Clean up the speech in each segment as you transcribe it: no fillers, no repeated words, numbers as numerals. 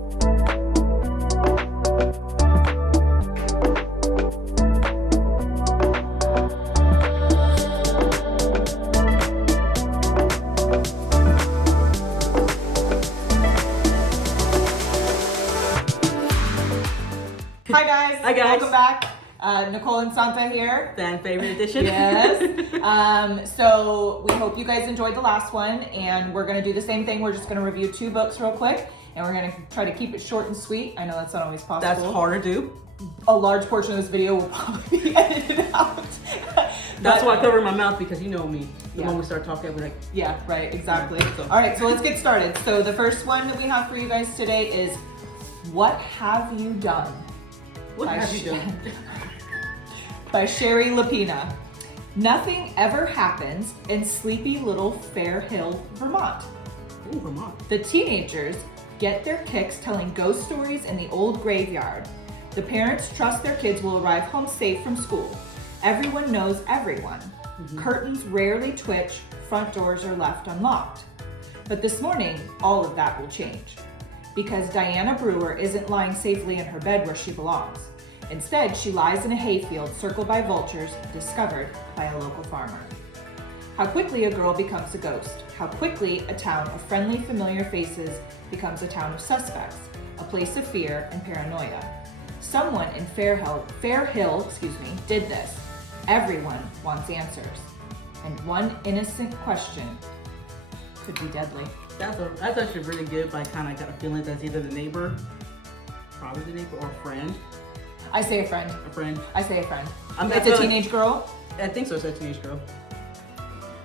Hi guys. Hi guys. Welcome back. Nicole and Santa here. Fan favorite edition. Yes. So we hope you guys enjoyed the last one, and we're gonna do the same thing. We're just gonna review 2 books real quick, and we're gonna try to keep it short and sweet. I know that's not always possible. That's hard to do. A large portion of this video will probably be edited out. That's why I cover my mouth, because you know me. Yeah. When we start talking, we're like, yeah, right, exactly. Yeah, so. All right, so let's get started. So the first one that we have for you guys today is, What Have You Done? what have you done? By Sherry Lapina. Nothing ever happens in sleepy little Fair Hill, Vermont. Ooh, Vermont. The teenagers get their kicks telling ghost stories in the old graveyard. The parents trust their kids will arrive home safe from school. Everyone knows everyone. Curtains rarely twitch, front doors are left unlocked. But this morning, all of that will change. Because Diana Brewer isn't lying safely in her bed where she belongs. Instead, she lies in a hayfield circled by vultures, discovered by a local farmer. How quickly a girl becomes a ghost. How quickly a town of friendly, familiar faces becomes a town of suspects, a place of fear and paranoia. Someone in Fair Hill, did this. Everyone wants answers. And one innocent question could be deadly. That's actually really good, but I kind of got a feeling that's either the neighbor, probably the neighbor, or a friend. I say a friend. A friend. I say a friend. I It's feel a like- teenage girl. I think so, it's a teenage girl.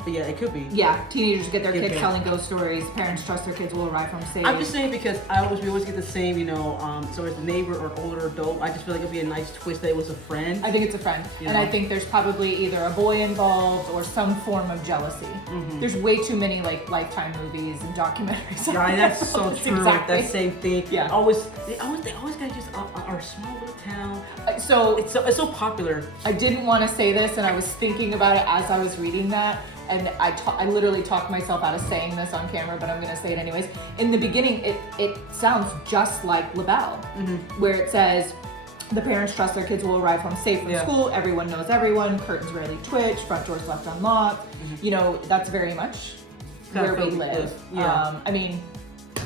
But yeah, it could be. Yeah, teenagers get their Get kids paid. telling ghost stories. Parents trust their kids will arrive home safe. I'm just saying because we always get the same, so it's a neighbor or older adult. I just feel like it'd be a nice twist that it was a friend. I think it's a friend. You And know? I think there's probably either a boy involved or some form of jealousy. There's way too many like Lifetime movies and documentaries. Yeah, that's so true. Exactly. That same thing. Yeah. They always gotta just our small little town. So It's so popular. I didn't want to say this, and I was thinking about it as I was reading that, and I literally talked myself out of saying this on camera, but I'm going to say it anyways. In the beginning, it sounds just like LaBelle, where it says, the parents trust their kids will arrive home safe from school, everyone knows everyone, curtains rarely twitch, front doors left unlocked. You know, that's very much where we live. Yeah. I mean,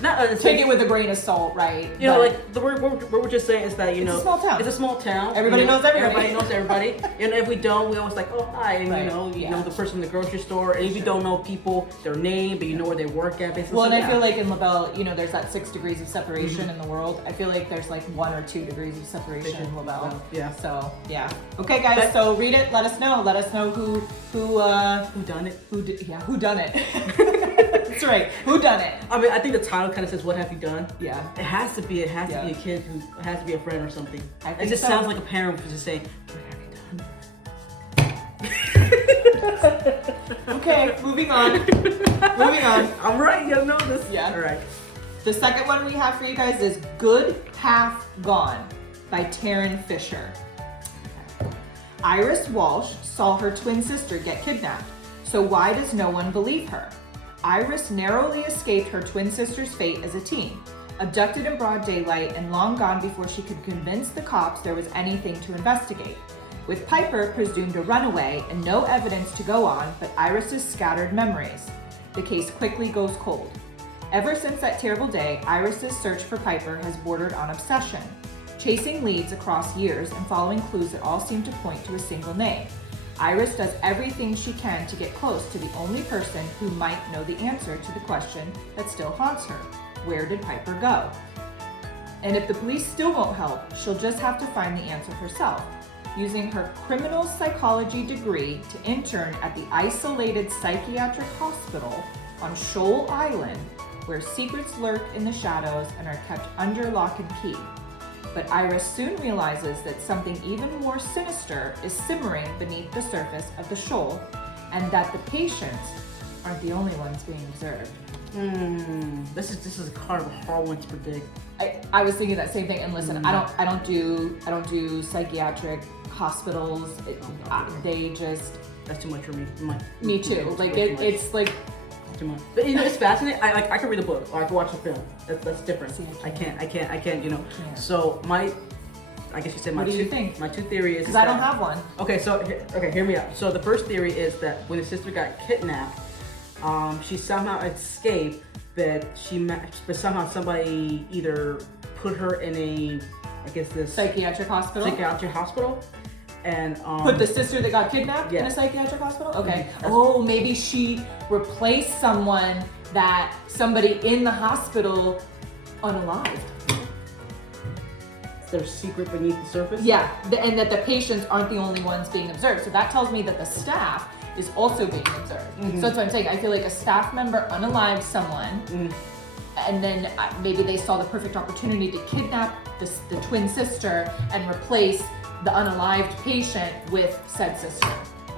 Not take it with a grain of salt, right? You know, But like the word what we're just saying is that it's a small town. It's a small town. Everybody knows everybody. Everybody knows everybody. And if we don't, we always like, oh hi, and Right, you yeah. know the person in the grocery store. And if you don't know people, their name, but you know where they work at. Basically. Well, and So, I yeah. feel like in LaBelle, there's that 6 degrees of separation in the world. I feel like there's like 1 or 2 degrees of separation in LaBelle. Yeah. So yeah. Okay, guys. So read it. Let us know. Let us know who done it. who done it. That's right. Who done it? I mean, I think the title kind of says, "What have you done?" Yeah. It has to be. It has to Yeah. be a kid who it has to be a friend or something. I It think just so. sounds like a parent who's just saying, "What have you done?" Okay. Moving on. Moving on. I'm right. You gotta know this. Yeah. All right. The second one we have for you guys is Good Half Gone by Taryn Fisher. Iris Walsh saw her twin sister get kidnapped, so why does no one believe her? Iris narrowly escaped her twin sister's fate as a teen, abducted in broad daylight and long gone before she could convince the cops there was anything to investigate. With Piper presumed a runaway and no evidence to go on but Iris's scattered memories, the case quickly goes cold. Ever since that terrible day, Iris's search for Piper has bordered on obsession, chasing leads across years and following clues that all seem to point to a single name. Iris does everything she can to get close to the only person who might know the answer to the question that still haunts her. Where did Piper go? And if the police still won't help, she'll just have to find the answer herself, using her criminal psychology degree to intern at the isolated psychiatric hospital on Shoal Island, where secrets lurk in the shadows and are kept under lock and key. But Iris soon realizes that something even more sinister is simmering beneath the surface of the shoal, and that the patients aren't the only ones being observed. This is kind of a hard one to predict. I was thinking that same thing, and listen, I don't do psychiatric hospitals. They just That's too much for me. me too. Like it's like too much. But you know, it's fascinating. I can read a book or I can watch a film. That's different. See, I can't. You know. Can't. So I guess you said What do you think? My two theory is Because I don't have one. Okay, so hear me out. So the first theory is that when his sister got kidnapped, she somehow escaped, but somehow somebody either put her in a, I guess this Psychiatric hospital? psychiatric hospital, and Put the sister that got kidnapped in a Yes. psychiatric hospital? Okay. Mhm. Oh, maybe she replaced somebody in the hospital unalived. there's secret beneath the surface. Yeah, and that the patients aren't the only ones being observed. So that tells me that the staff is also being observed. So that's what I'm saying. I feel like a staff member unalived someone, and then maybe they saw the perfect opportunity to kidnap the twin sister and replace the unalived patient with said sister.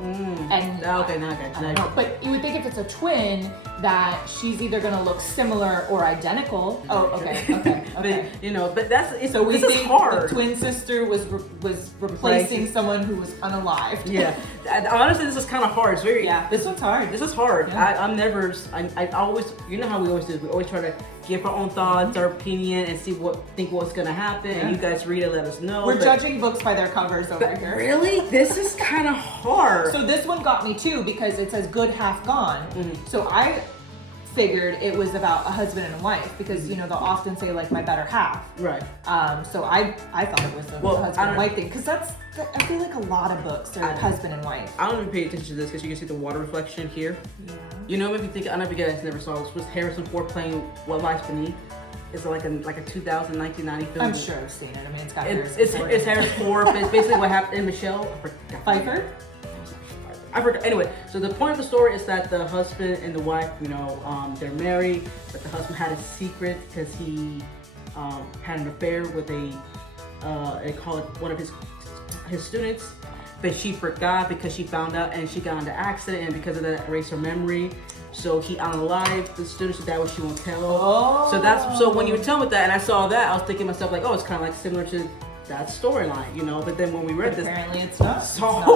And Okay, now I got you. I don't know, but you would think if it's a twin that she's either gonna look similar or identical. Oh, okay. But, you know, but that's So we this is think hard. the twin sister was replacing someone who was unalived. Yeah, honestly, this is kind of hard. It's very This one's hard. This is hard. Yeah. I always, you know how we always do. We always try to give our own thoughts, our opinion, and see what's gonna happen. Yeah. And you guys read it, let us know. We're judging books by their covers over here. Really, this is kind of hard. So this one got me too because it says good half gone. So I figured it was about a husband and a wife because you know they'll often say like my better half. Right. So I thought it was the husband and wife thing because I feel like a lot of books are husband and wife. I don't even pay attention to this because you can see the water reflection here. Yeah. You know, if you think, I don't know if you guys never saw this, was Harrison Ford playing What Lies Beneath? It's like a 2000, 1990 film. I'm sure I've seen it. I mean, it's got It's Harrison Ford, but it's basically what happened in Michelle. Pfeiffer. I forgot. Anyway, so the point of the story is that the husband and the wife, you know, they're married, but the husband had a secret because he had an affair with they call it one of his students, but she forgot because she found out and she got into an accident, and because of that erased her memory. So he unalived the student, so that way she won't tell. Oh. So when you were telling me that, and I saw that, I was thinking to myself like, oh, it's kind of like similar to that storyline, you know. But then when we read this, apparently it's not. it's not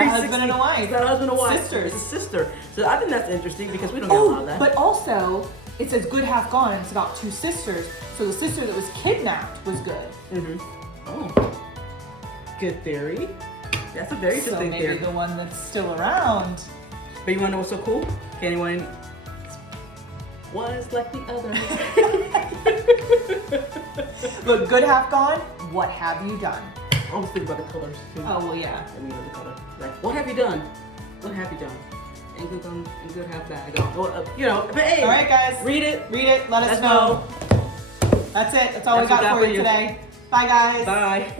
a husband and a wife. It's not a husband and a wife. Sisters. It's a sister. So I think that's interesting because we don't get a lot of that. But also it says good half gone. It's about two sisters. So the sister that was kidnapped was good. Oh, good theory. That's a very So interesting maybe theory. the one that's still around. But you wanna know what's so cool? Can anyone? One is like the other. Look, good half gone. What have you done? I always think about the colors too. Oh well, yeah. I mean, the color. Like, what have you done? What have you done? And good half bad. Well, you know, but hey. All right, guys. Read it. Let us know. That's it. That's all we That's what got for you today. Bye, guys. Bye.